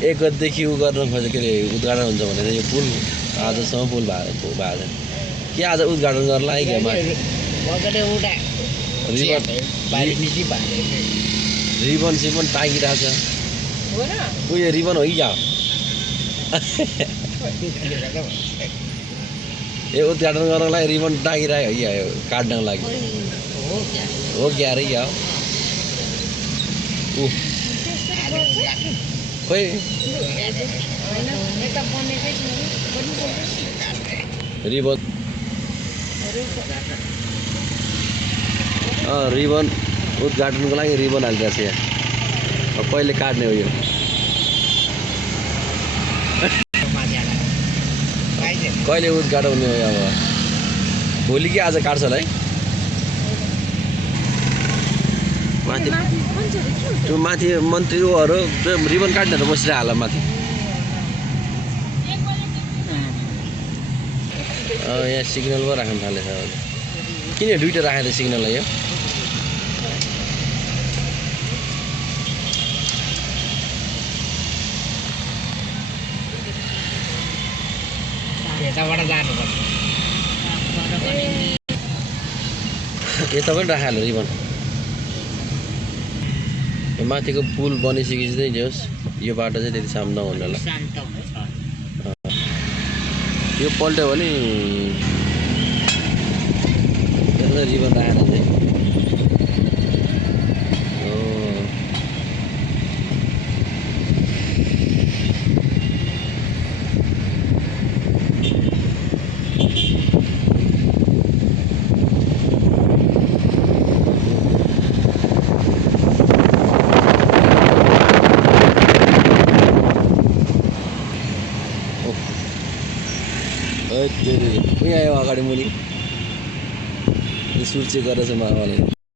एक गतेदेखि उ गर्न खोजे के अरे उद्घाटन हुन्छ भनेर यो पुल आजसम्म पुल भएको छैन के आज उद्घाटन गर्न लाग्यो रिबन सिबन टाँगिरहेछ उयो रिबन हो कि क्या यो उद्घाटन गर्नलाई रिबन टाँगिरहेको हो कि यो काट्नको लागि हो क्या अरे क्या हो खोइ रिबन रिबन उद्घाटनको लागि रिबन हालिरहेको छ यहाँ अब कहिले काट्ने हो यो कहिले उद्घाटन हुने हो अब भोलि कि आज काट्छ होला है त्यो माथि मन्त्रीहरू रिबन काट्नेहरू बसिरहेको होला माथि यहाँ सिग्नल पो राख्न थालेछ किन दुइटा राखेर सिग्नललाई यो यता पनि राखेको रिबन माथिको पुल बनिसकेपछि चाहिँ जोस् यो बाटो चाहिँ त्यति सामना नहुने होला यो पल्ट्यो भने रिबन राखेर चाहिँ उहाँ आयो अगाडि मुनि सुर्चे गरेछ मामाले